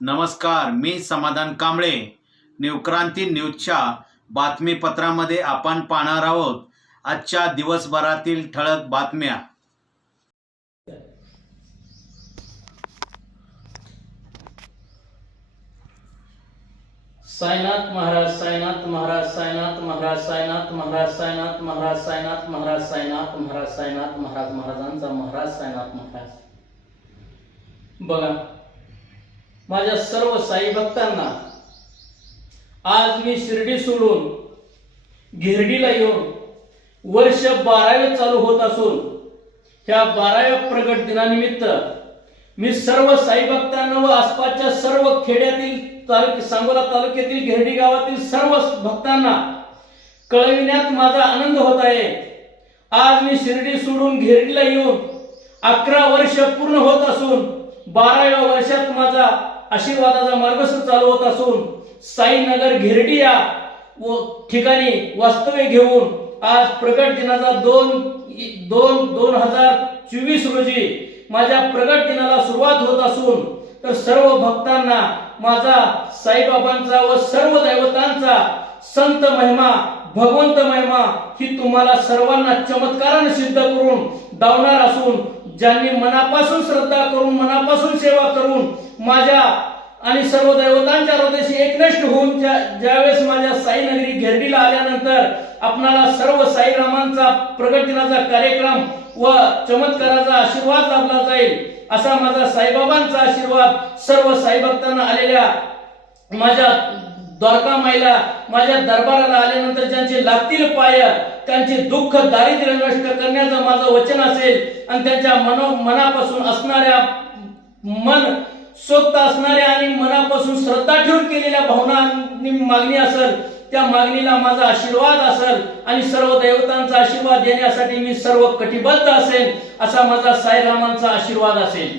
नमस्कार मी समाधान कांबळे. न्यूक्रांती न्यूजच्या बातमीपत्रामध्ये आपण पाहणार आहोत. आजच्या दिवसभरातील ठळक बातम्या. साईनाथ महाराज साईनाथ महाराज साईनाथ महाराज साईनाथ महाराज साईनाथ महाराज साईनाथ महाराज साईनाथ महाराज साईनाथ महाराज महाराजांचा महाराज साईनाथ महाराज. बघा माझ्या सर्व साई भक्तांना आज मी शिर्डी सोडून घेरडीला येऊन वर्ष बारावे चालू होत असून ह्या बाराव्या प्रगट दिनानिमित्त मी सर्व साई भक्तांना व आसपासच्या सर्व खेड्यातील तालुके सांगोला तालुक्यातील घेरडी गावातील सर्व भक्तांना कळविण्यात माझा आनंद होत आहे. आज मी शिर्डी सोडून घेरडीला येऊन अकरा वर्ष पूर्ण होत असून बाराव्या वर्षात माझा आशीर्वादाचा मार्गस्थ चालू होत असून साईनगर घेरडी या व ठिकाणी वास्तव्य घेऊन आज प्रगट दिनाचा दोन दोन दोन हजार चोवीस रोजी माझ्या प्रगट दिनाला सुरुवात होत असून तर सर्व भक्तांना माझा साईबाबांचा व सर्व दैवतांचा संत महिमा भगवंत महिमा ही तुम्हाला सर्वांना चमत्काराने सिद्ध करून दावणार असून ज्यांनी मनापासून श्रद्धा करून मनापासून सेवा करून माझ्या आणि सर्व दैवतांच्या हृदयाशी एकनिष्ठ होऊन ज्या ज्यावेळेस माझ्या साईनगरी घेरडीला आल्यानंतर आपणाला सर्व साईरामांचा प्रगट दिनाचा कार्यक्रम व चमत्काराचा आशीर्वाद लाभला जाईल असा माझा साईबाबांचा आशीर्वाद सर्व साईभक्तांना आलेल्या माझ्या द्वारका माईला माझ्या दरबाराला आल्यानंतर ज्यांचे लागतील पाय त्यांचे दुःख दारिद्र्य नष्ट करण्याचं माझं वचन असेल आणि त्यांच्या मनो मनापासून असणाऱ्या मन सोक्त असणाऱ्या आणि मनापासून श्रद्धा ठेवून केलेल्या भावनांनी मागणी असेल त्या मागणीला माझा आशीर्वाद असेल आणि सर्व देवतांचा आशीर्वाद देण्यासाठी मी सर्व कटिबद्ध असेल असा माझा साईरामांचा आशीर्वाद असेल.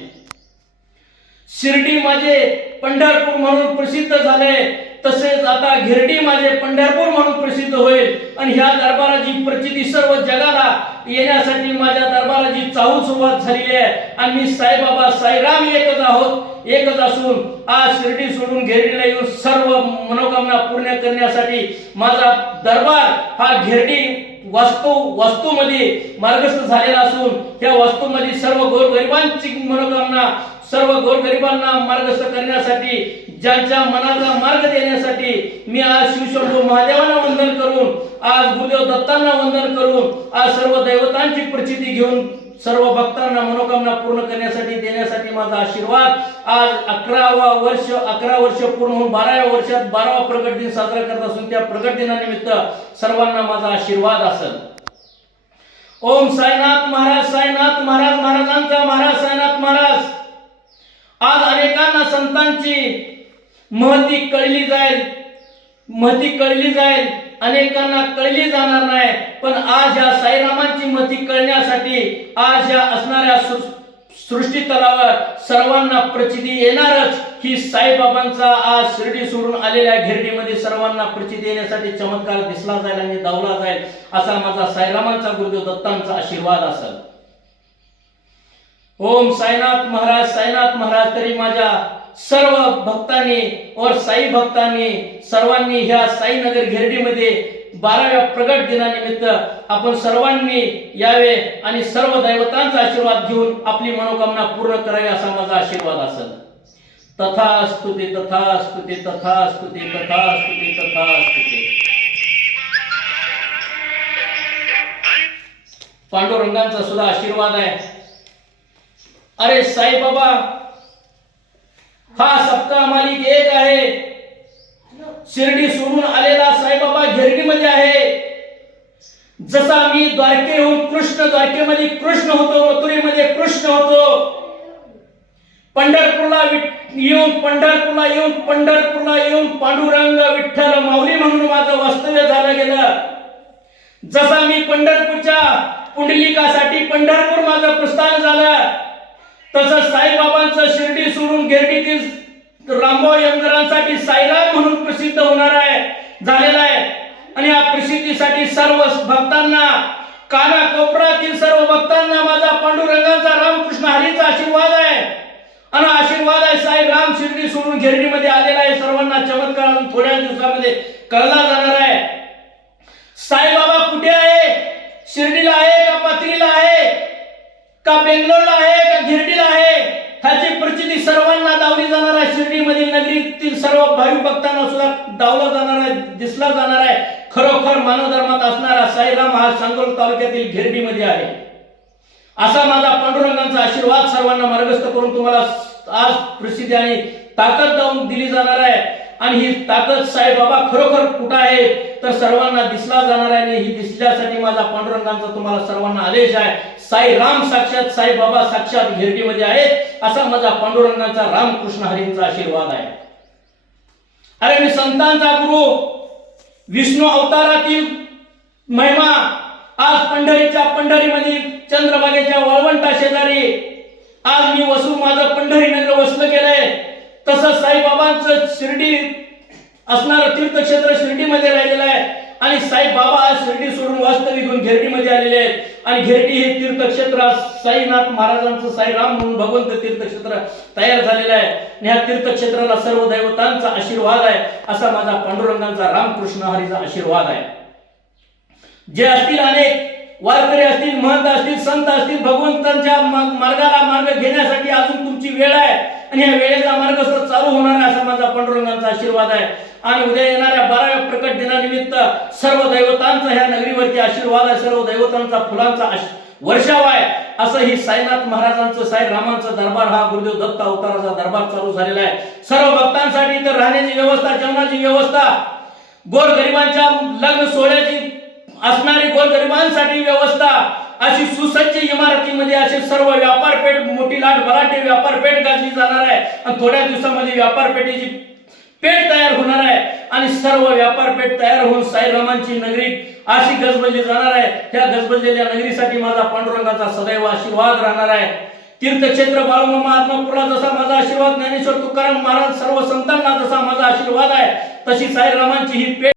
शिर्डी माझे पंढरपूर म्हणून प्रसिद्ध झाले. तसेच आता गिरडी माझे पंढरपूर म्हणून प्रसिद्ध होईल. आणि ह्या दरबाराची प्रचिती सर्व जगाला येण्यासाठी माझ्या दरबाराची चाहू सुरुवात झालेली आहे. आणि मी साईबाबा साईराम एकच आहोत. एकच असून आज शिर्डी सोडून घेरडीला येऊन सर्व मनोकामना पूर्ण करण्यासाठी माझा दरबार हा घेरडी वास्तू वास्तूमध्ये मार्गस्थ झालेला असून त्या वास्तूमध्ये सर्व गोरगरिबांची मनोकामना सर्व गोरगरिबांना मार्गस्थ करण्यासाठी ज्यांच्या मनाचा मार्ग देण्यासाठी मी आज शिवशंभू महादेवांना वंदन करून आज गुरुदेव दत्तांना वंदन करून आज सर्व दैवतांची प्रचिती घेऊन सर्व भक्तांना मनोकामना पूर्ण करण्यासाठी देण्यासाठी माझा आशीर्वाद आज अकरावा वर्ष अकरा वर्ष पूर्ण होऊन बाराव्या वर्षात बारावा प्रगट दिन साजरा करत असून त्या प्रगट दिनानिमित्त सर्वांना माझा आशीर्वाद असेल. ओम साईनाथ महाराज साईनाथ महाराज महाराजांचा महाराज साईनाथ महाराज. आज अनेकांना संतांची महती कळली जाईल. महती कळली जाईल. अनेकांना कळली जाणार नाही. पण आज या साईरामांची महती कळण्यासाठी आज या असणाऱ्या सृष्टी तलावर सर्वांना प्रचिती येणारच. ही साईबाबांचा आज शिर्डी सोडून आलेल्या घेरडीमध्ये सर्वांना प्रचिती येण्यासाठी चमत्कार दिसला जाईल आणि दावला जाईल असा माझा साईरामांचा गुरुदेव दत्तांचा आशीर्वाद असेल. ओम साईनाथ महाराज साईनाथ महाराज तरी माझ्या सर्व भक्तांनी और साई भक्तांनी सर्वांनी ह्या साईनगर घेरडीमध्ये बाराव्या प्रगट दिनानिमित्त आपण सर्वांनी यावे आणि सर्व दैवतांचा आशीर्वाद घेऊन आपली मनोकामना पूर्ण करावी असा माझा आशीर्वाद असेल. तथा स्तुती तथा स्तुती तथा स्तुती तथा स्तुती तथा स्तुती पांडुरंगांचा सुद्धा आशीर्वाद आहे. अरे साई बाबा हा सप्ताह मालिक एक आहे. शिर्डी सोडून आलेला साईबाबा गिरडीमध्ये आहे. जसा मी द्वारकेहून कृष्ण द्वारकेमध्ये कृष्ण होतो मथुरेमध्ये कृष्ण होतो. पंढरपूरला येऊन पंढरपूरला येऊन पंढरपूरला येऊन पांडुरंग विठ्ठल माऊली म्हणून माझं वास्तव्य झालं गेलं. जसा मी पंढरपूरच्या पुंडलिकासाठी पंढरपूर माझं प्रस्थान झालं तसंच साईबाबांचं शिर्डी सोडून गिरडीतील रामभाऊ यंत्रांसाठी साईराम म्हणून प्रसिद्ध होणार आहे झालेला आहे. आणि या प्रसिद्धीसाठी सर्व भक्तांना काना कोपरातील सर्व भक्तांना माझा पांडुरंगाचा रामकृष्ण हरीचा आशीर्वाद आहे. आणि आशीर्वाद आहे साई राम शिर्डी सोडून गिरडीमध्ये आलेला आहे. सर्वांना चमत्कार अजून थोड्या दिवसामध्ये कळला जाणार आहे. साईबाबा कुठे आहे? शिर्डीला आहे का पाथरीला आहे? का बेंगलोरला आहे? नगरीतील भाविक भक्तांना सुद्धा दावला जाणार आहे दिसला जाणार आहे. खरोखर मानव धर्मात असणारा साईराम हा सांगोल तालुक्यातील घेरबीमध्ये आहे. असा माझा पांडुरंगांचा आशीर्वाद सर्वांना मार्गस्थ करून तुम्हाला आज प्रसिद्धी आणि ताकद जाऊन दिली जाणार आहे. आणि ही ताकद साईबाबा खरोखर कुठं आहे तर सर्वांना दिसला जाणार आहे आणि ही दिसल्यासाठी माझा पांडुरंगांचा तुम्हाला सर्वांना आदेश आहे. साई राम साक्षात साईबाबा साक्षात गिरडीमध्ये आहेत असा माझा पांडुरंगांचा रामकृष्ण हरींचा आशीर्वाद आहे. अरे मी संतांचा गुरु. विष्णू अवतारातील महिमा आज पंढरीच्या पंढरीमध्ये चंद्रभागेच्या वाळवंटा शेजारी. आज मी वसू माझं पंढरी नगर वसलं गेलंय. तसंच साईबाबांचं शिर्डी असणारं तीर्थक्षेत्र शिर्डीमध्ये राहिलेलं आहे. आणि साईबाबा आज शिर्डी सोडून वास्तविक होऊन घेरडीमध्ये आलेले आहेत. आणि घेरडी हे तीर्थक्षेत्र साईनाथ महाराजांचं साईराम म्हणून भगवंत तीर्थक्षेत्र तयार झालेलं आहे. आणि ह्या तीर्थक्षेत्राला सर्व दैवतांचा आशीर्वाद आहे असा माझा पांडुरंगांचा रामकृष्ण हरीचा आशीर्वाद आहे. जे असतील अनेक वारकरी असतील महंत असतील संत असतील भगवंतांच्या मार्गाला मार्ग घेण्यासाठी अजून तुमची वेळ आहे. आणि या वेळेचा मार्ग सुद्धा चालू होणार आहे असा माझा पांडुरंगांचा आशीर्वाद आहे. आणि उद्या येणाऱ्या बाराव्या प्रकट दिनानिमित्त सर्व दैवतांचा ह्या नगरीवरती आशीर्वाद आहे सर्व दैवतांचा फुलांचा वर्षाव आहे. असं ही साईनाथ महाराजांचं साई रामांचा दरबार हा गुरुदेव दत्त अवताराचा दरबार चालू झालेला आहे. सर्व भक्तांसाठी तर राहण्याची व्यवस्था जेवणाची व्यवस्था गोरगरिबांच्या लग्न सोहळ्याची असणारी गोरगरिबांसाठी व्यवस्था अशी सुसज्ज इमारतीमध्ये असे सर्व व्यापारपेठ मोठी लाट बराटे व्यापारपेठ गाजली जाणार आहे. आणि थोड्या दिवसामध्ये व्यापारपेठेची पेठ तयार होणार आहे. आणि सर्व व्यापारपेठ तयार होऊन साईरामांची नगरी अशी गजबजली जाणार आहे. त्या गजबजलेल्या नगरीसाठी माझा पांडुरंगाचा सदैव आशीर्वाद राहणार आहे. तीर्थक्षेत्र बाळूमामा आत्मापूरला जसा माझा आशीर्वाद ज्ञानेश्वर तुकाराम महाराज सर्व संतांना जसा माझा आशीर्वाद आहे तशी साईरामांची ही पेठ